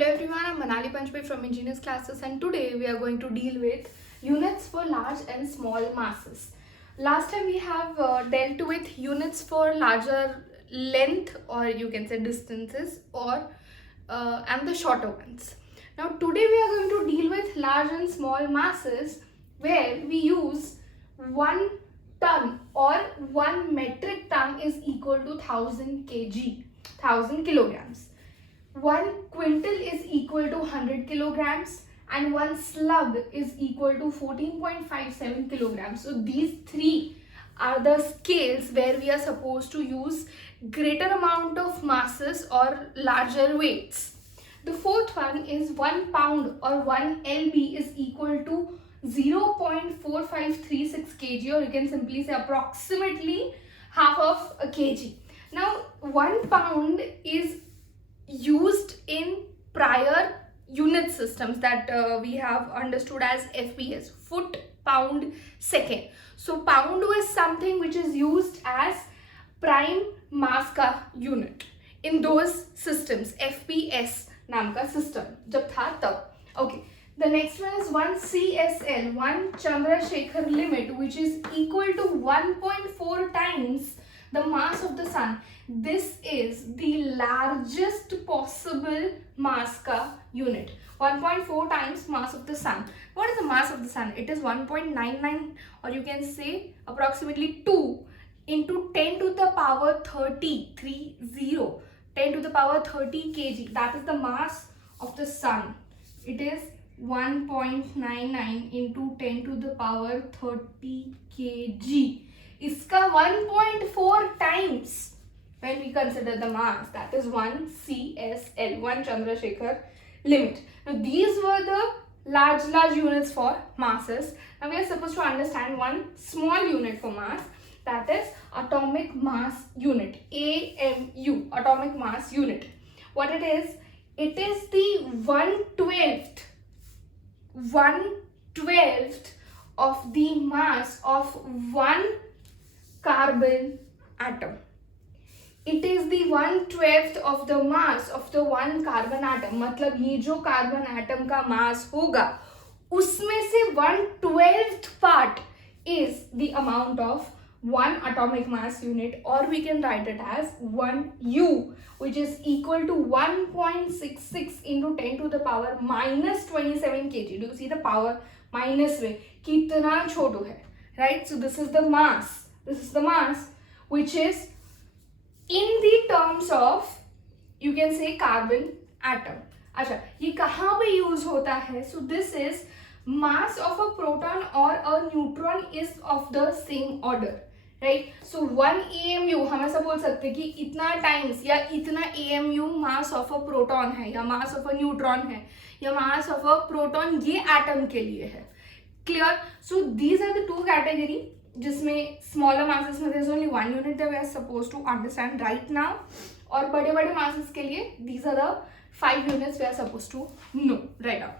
Hello everyone, I'm Manali Panchpet from Engineers Classes, and today we are going to deal with units for large and small masses. Last time we have dealt with units for larger length, or you can say distances, or and the shorter ones. Now today we are going to deal with large and small masses where we use 1 ton or 1 metric ton is equal to 1000 kg, 1000 kilograms. 1 quintal is equal to 100 kilograms and 1 slug is equal to 14.57 kilograms. So these three are the scales where we are supposed to use greater amount of masses or larger weights. The fourth one is 1 pound or 1 lb is equal to 0.4536 kg, or you can simply say approximately half of a kg. Now 1 pound is used in prior unit systems that we have understood as FPS, foot, pound, second. So pound was something which is used as prime mass ka unit in those systems, FPS नाम का system जब था तब. Okay, the next one is 1 CSL, 1 Chandrasekhar limit, which is equal to 1.4 times the mass of the sun. This is the largest possible mass ka unit. 1.4 times mass of the sun. What is the mass of the sun? It is 1.99, or you can say approximately 2 into 10 to the power 30, 10 to the power 30 kg. That is the mass of the sun. It is 1.99 into 10 to the power 30 kg. Iska 1.4 times when we consider the mass, that is 1 CSL, 1 Chandrasekhar limit. Now these were the large units for masses. Now we are supposed to understand one small unit for mass, that is atomic mass unit, AMU, atomic mass unit. What it is the 1/12th of the mass of one carbon atom. It is the 1/12th of the mass of the one carbon atom. मतलब ये जो carbon atom का मास होगा उसमें से 1/12th part is the amount of one atomic mass unit, or we can write it as 1U, which is equal to 1.66 into 10 to the power minus 27 kg. Do you see the power minus में कितना छोटू है, right? So this is the mass. This is the mass which is in the terms of, you can say, carbon atom. अच्छा, ये कहाँ पे use होता है? So this is mass of a proton or a neutron is of the same order, right? So 1 AMU हम ऐसा बोल सकते हैं कि इतना टाइम्स या इतना AMU mass of a proton है, या mass of a neutron है, या mass of a proton ये atom के लिए है. Clear? So these are the two category जिसमें smaller masses में there is only one unit that we are supposed to understand right now, और बड़े masses के लिए these are the 5 units we are supposed to know right now.